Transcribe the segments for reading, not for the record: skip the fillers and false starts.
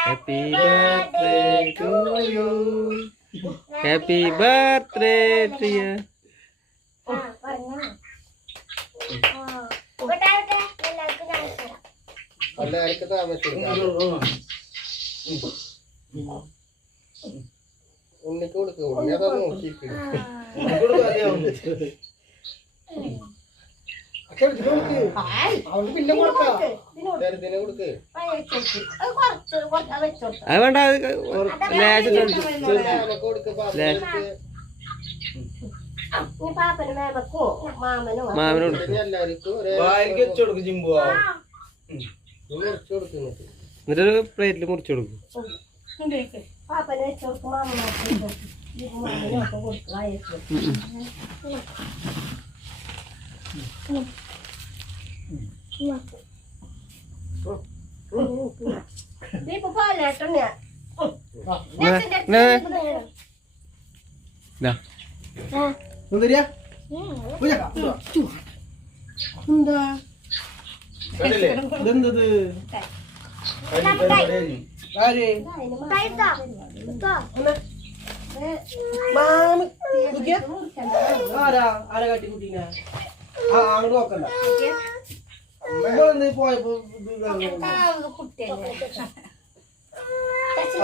Happy birthday to you. Happy birthday dear. ഉണ്ണിക്ക് കൊടുക്കുക ഉണ്ണി അതാ നോക്കിയിട്ട് അവൾക്ക് പിന്നെ കൊടുക്കാം ചെറുതിനെ കൊടുക്ക് അത് വേണ്ട മാമനോട് എന്നിട്ടൊരു പ്ലേറ്റിൽ മുറിച്ചു കൊടുക്കും പാപ്പനെ വെച്ച് കൊടുക്കും മാമനൊക്കെ ഇപ്പൊ പാലേട്ടന്നെയാ എന്താ ഇതെന്തത് ആരാ കാട്ടിക്കുട്ടീനെ അങ്ങോട്ട് നോക്കണ്ട പോയപ്പോ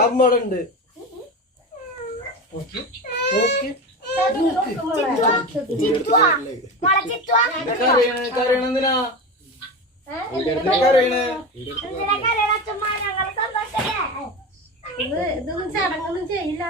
അമ്മളുണ്ട് കറിയണെന്തിനാ ഇതൊന്നും ചടങ്ങൊന്നും ചെയ്യില്ല